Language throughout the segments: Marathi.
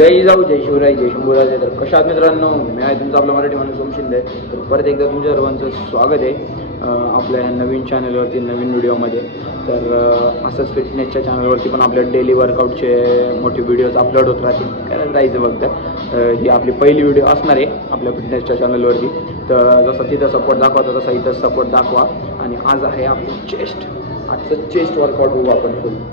जय जाऊ, जय शिवराय, जय शंभूराजे. तर कशा आहात मित्रांनो? मी आहे तुमचा आपला मराठी माणूस ओम शिंदे. तर परत एकदा तुमच्या सर्वांचं स्वागत आहे आपल्या नवीन चॅनलवरती, नवीन व्हिडिओमध्ये. तर असंच फिटनेसच्या चॅनलवरती पण आपल्या डेली वर्कआउटचे मोठे व्हिडिओज अपलोड होत राहतील. करत राहायचं फक्त. ही आपली पहिली व्हिडिओ असणार आहे आपल्या फिटनेसच्या चॅनलवरती. तर जसं तिथं सपोर्ट दाखवता तसा इथं सपोर्ट दाखवा. आणि आज आहे आपली चेस्ट. आजचं चेस्ट वर्कआउट बघू आपण फुल.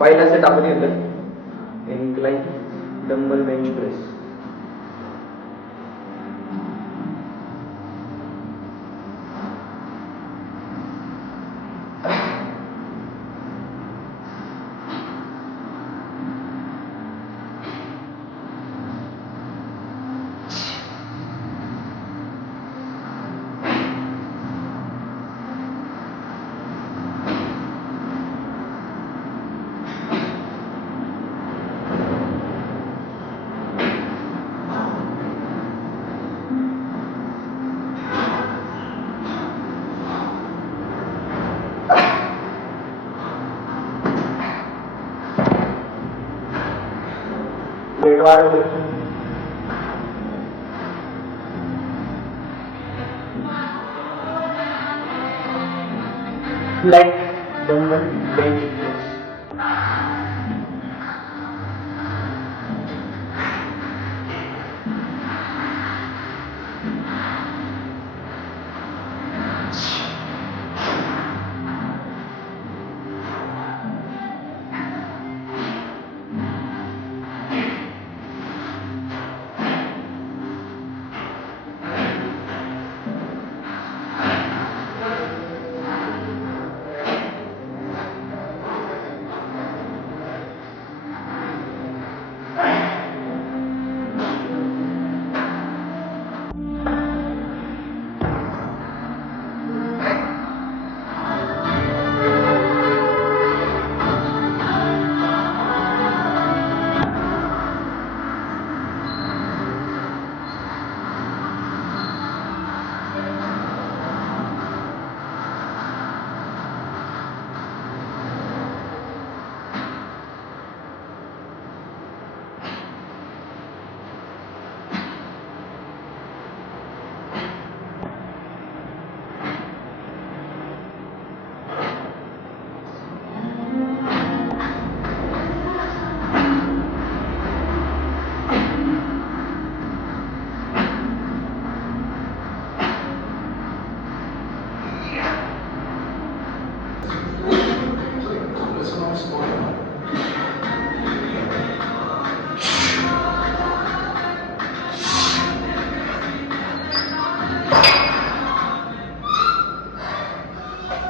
पहिला सेट आपण घेतलं incline dumbbell bench press. Weight वाढवलं. Flat dumbbell bench press.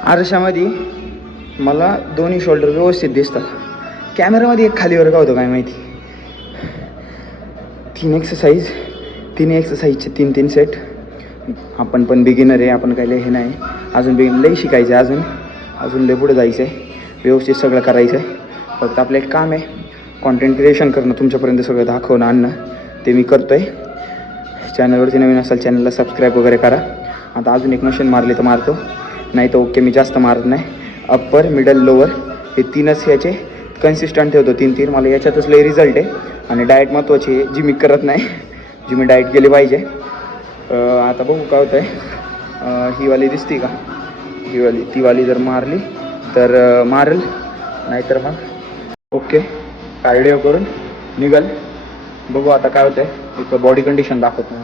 आरशामध्ये मला दोन्ही शोल्डर व्यवस्थित दिसतात. कॅमेरामध्ये एक खालीवर का होतं काय माहिती. तीन एक्सरसाइजचे तीन सेट. आपण पण बिगिनर आहे, आपण काय हे नाही अजून. लई शिकायचं आहे अजून लई पुढे जायचं आहे. व्यवस्थित सगळं करायचं आहे. फक्त आपलं एक काम आहे कॉन्टेंट क्रिएशन करणं, तुमच्यापर्यंत सगळं दाखवणं आणणं. ते मी करतो आहे. चॅनलवरती नवीन असाल चॅनलला सबस्क्राईब वगैरे करा. आता अजून एक मशीन मारली तर मारतो, नाही तर ओके. मी जास्त मारत नाही. अप्पर मिडल लोअर हे तीनच याचे कन्सिस्टंट ठेवतो. तीन मला याच्यातच लई रिझल्ट आहे. आणि डाएट महत्त्वाची आहे जी मी करत नाही, जी मी डाएट केली पाहिजे. आता बघू काय होतं आहे. ही वाली दिसती का? ती वाली जर मारली तर मारेल, नाहीतर मग ओके कार्डिओ करून निघाल. बघू आता काय होतं आहे. इथं बॉडी कंडिशन दाखवतो.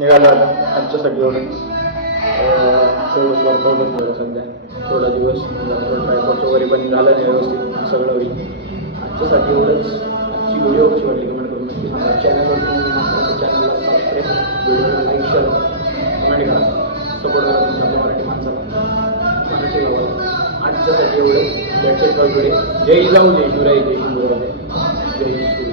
निघालो आता आजच्यासाठी एवढंच. सर्वच वर्कआउटच झालं सध्या. थोडा दिवस थोडं ट्रायपॉडचं वगैरे पण झालं नाही व्यवस्थित, सगळं होईल. आजच्यासाठी एवढंच. आजची व्हिडिओ कशी वाटली कमेंट करून नक्की सांगा. चॅनलवर तुम्ही चॅनलला सबस्क्राईब, व्हिडिओला लाईक, शेअर, कमेंट करा. सपोर्ट करा तुमच्या आपल्या मराठी माणसाला, मराठी भावाला. आजच्यासाठी एवढंच. That's it for today. जय जिजाऊ, जय शिवराय, जय शिवराय, जय शिवराय.